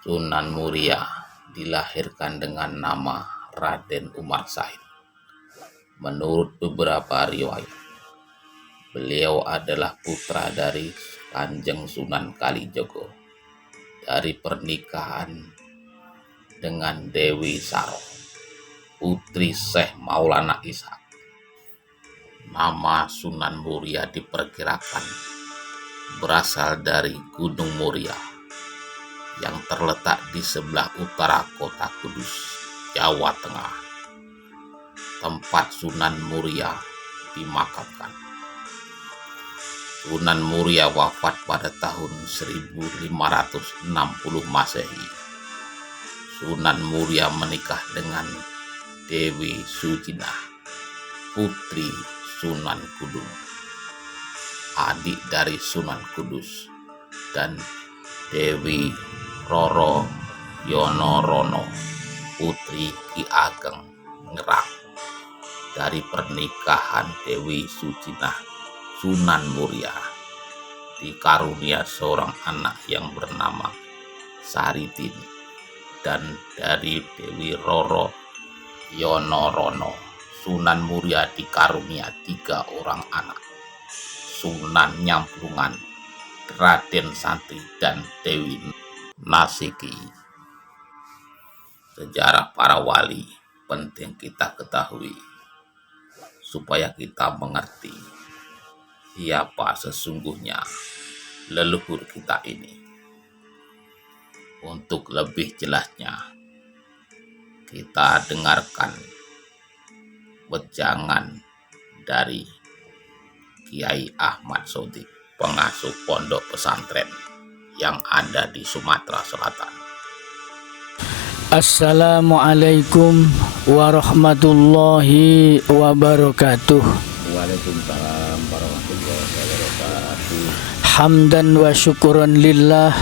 Sunan Muria dilahirkan dengan nama Raden Umar Said. Menurut beberapa riwayat, beliau adalah putra dari Kanjeng Sunan Kalijogo dari pernikahan dengan Dewi Saro, putri Syekh Maulana Ishak. Nama Sunan Muria diperkirakan berasal dari Gunung Muria yang terletak di sebelah utara kota Kudus, Jawa Tengah, tempat Sunan Muria dimakamkan. Sunan Muria wafat pada tahun 1560 Masehi. Sunan Muria menikah dengan Dewi Sujinah, putri Sunan Kudus, adik dari Sunan Kudus, dan Dewi Roro Yonorono, putri Ki Ageng Ngerang. Dari pernikahan Dewi Sujinah, Sunan Muria dikarunia seorang anak yang bernama Saridin, dan dari Dewi Roro Yonorono, Sunan Muria dikarunia 3 orang anak: Sunan Nyamplungan, Raden Santri, dan Dewi Nasiki. Sejarah para wali penting kita ketahui supaya kita mengerti siapa sesungguhnya leluhur kita ini. Untuk lebih jelasnya, kita dengarkan wejangan dari Kiai Ahmad Sodik, pengasuh pondok pesantren yang ada di Sumatera Selatan. Assalamualaikum warahmatullahi wabarakatuh. Waalaikumsalam warahmatullahi wabarakatuh. Hamdan wa syukuran lillah,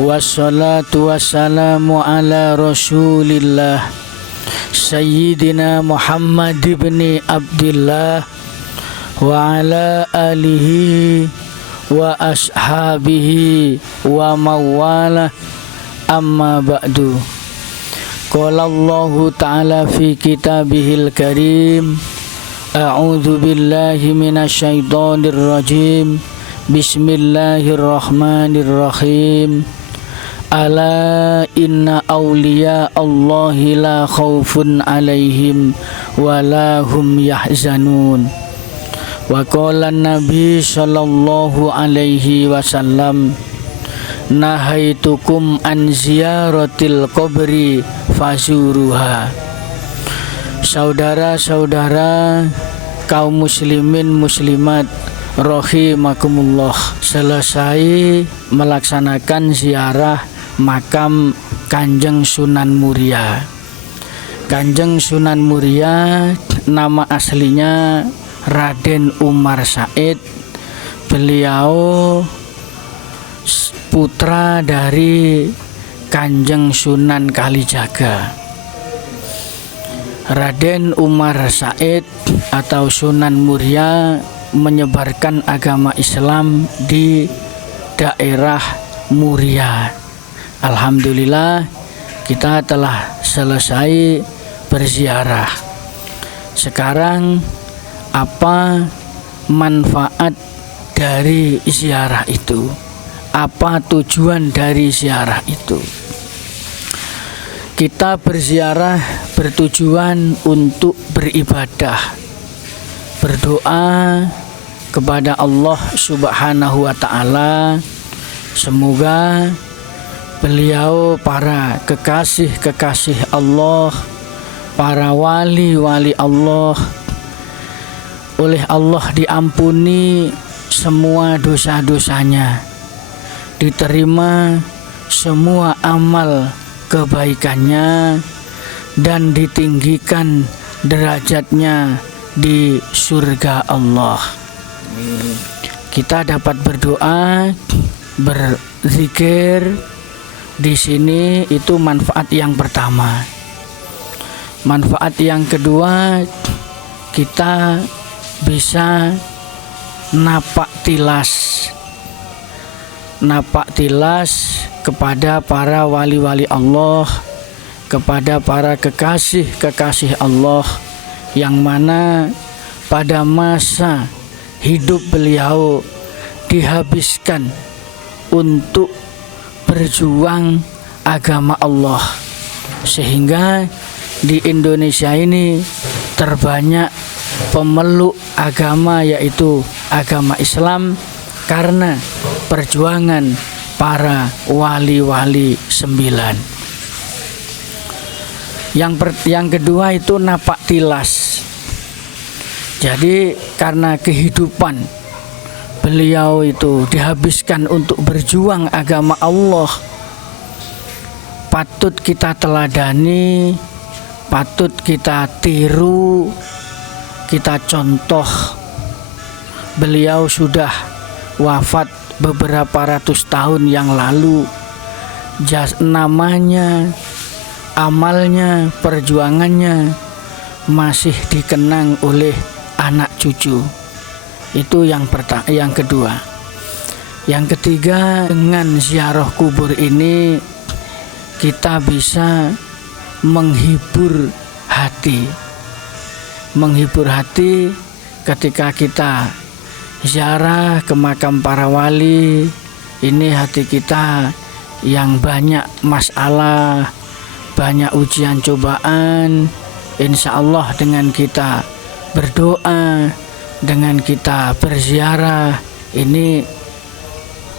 wassalatu wassalamu ala rasulillah, Sayyidina Muhammad ibn Abdillah wa ala alihi wa ashabihi wa mawala, amma ba'du. Qala Allahu ta'ala fi kitabihil karim, a'udzu billahi minasyaitonir rajim, bismillahirrahmanirrahim. Ala inna awliya Allahi la khawfun alaihim wa la hum yahzanun. Wa qala Nabi sallallahu alaihi wasallam, nahaitukum an ziyaratil qabri fazuruha. Saudara-saudara kaum muslimin muslimat rahimakumullah, selesai melaksanakan ziarah makam Kanjeng Sunan Muria. Kanjeng Sunan Muria nama aslinya Raden Umar Said. Beliau putra dari Kanjeng Sunan Kalijaga. Raden Umar Said atau Sunan Muria menyebarkan agama Islam di daerah Muria. Alhamdulillah, kita telah selesai berziarah. Sekarang apa manfaat dari ziarah itu? Apa tujuan dari ziarah itu? Kita berziarah bertujuan untuk beribadah, berdoa kepada Allah Subhanahu wa ta'ala. Semoga beliau, para kekasih-kekasih Allah, para wali-wali Allah, oleh Allah diampuni semua dosa-dosanya, diterima semua amal kebaikannya, dan ditinggikan derajatnya di surga Allah. Kita dapat berdoa, berzikir di sini, itu manfaat yang pertama. Manfaat yang kedua, kita bisa napak tilas napak tilas kepada para wali-wali Allah, kepada para kekasih-kekasih Allah, yang mana pada masa hidup beliau dihabiskan untuk berjuang agama Allah, sehingga di Indonesia ini terbanyak pemeluk agama, yaitu agama Islam, karena perjuangan para wali-wali 9. Yang kedua itu napak tilas. Jadi karena kehidupan beliau itu dihabiskan untuk berjuang agama Allah, patut kita teladani, patut kita tiru, kita contoh. Beliau sudah wafat beberapa ratus tahun yang lalu. Namanya, amalnya, perjuangannya masih dikenang oleh anak cucu. Itu yang kedua. Yang ketiga, dengan ziarah kubur ini kita bisa menghibur hati. Menghibur hati ketika kita ziarah ke makam para wali. Ini hati kita yang banyak masalah, banyak ujian cobaan. Insya Allah dengan kita berdoa, dengan kita berziarah, ini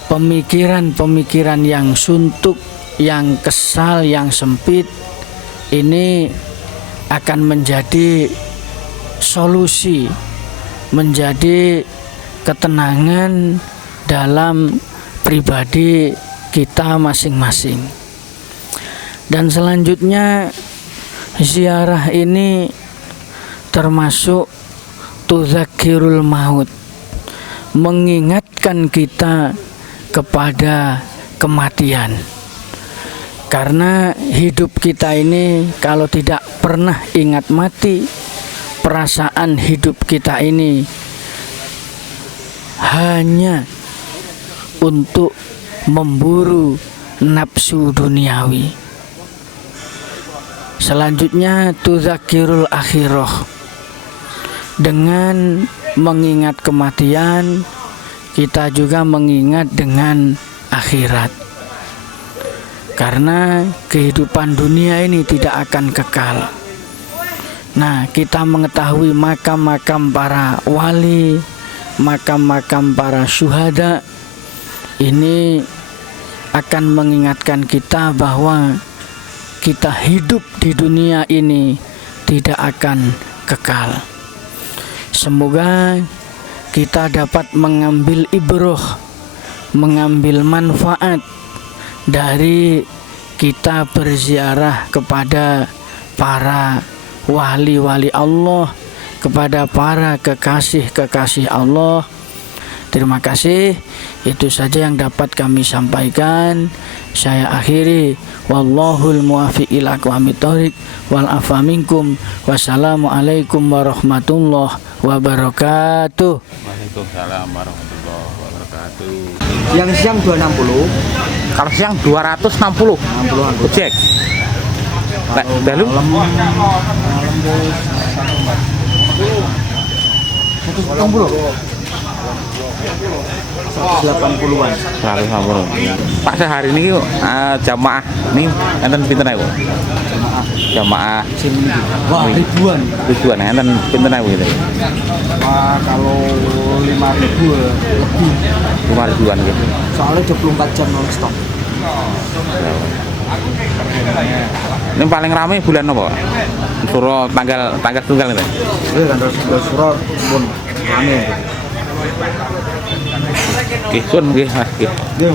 pemikiran-pemikiran yang suntuk, yang kesal, yang sempit, ini akan menjadi solusi, menjadi ketenangan dalam pribadi kita masing-masing. Dan selanjutnya, ziarah ini termasuk tudzakirul maut, mengingatkan kita kepada kematian. Karena hidup kita ini kalau tidak pernah ingat mati, perasaan hidup kita ini hanya untuk memburu nafsu duniawi. Selanjutnya tudzakirul akhirah. Dengan mengingat kematian, kita juga mengingat dengan akhirat. Karena kehidupan dunia ini tidak akan kekal. Nah, kita mengetahui makam-makam para wali, makam-makam para syuhada, ini akan mengingatkan kita bahwa kita hidup di dunia ini tidak akan kekal. Semoga kita dapat mengambil ibrah, mengambil manfaat dari kita berziarah kepada para wali-wali Allah, kepada para kekasih-kekasih Allah. Terima kasih. Itu saja yang dapat kami sampaikan. Saya akhiri. Wallahul muwaffiq ila aqwamit thoriq wal afa minkum. Wassalamualaikum warahmatullahi wabarakatuh. Waalaikumsalam warahmatullahi wabarakatuh. Yang siang 260. Kalau siang 260. 60-an. Ojek. Nek dalu 180-an. 180. Pak sehari ini jamaah ini enten pinten ae, Bu? Jamaah Sini. Wah, ribuan. ribuan enten pinten ae gitu. Wah, kalau 5.000 lebih. 5 ribuan gitu. Soalnya 24 jam non stop. Ini paling ramai bulan apa? Suro tanggal tunggal itu. Iya, kan Suro pun rame. Oke, sun nggih, Mas. Nggih. Iya,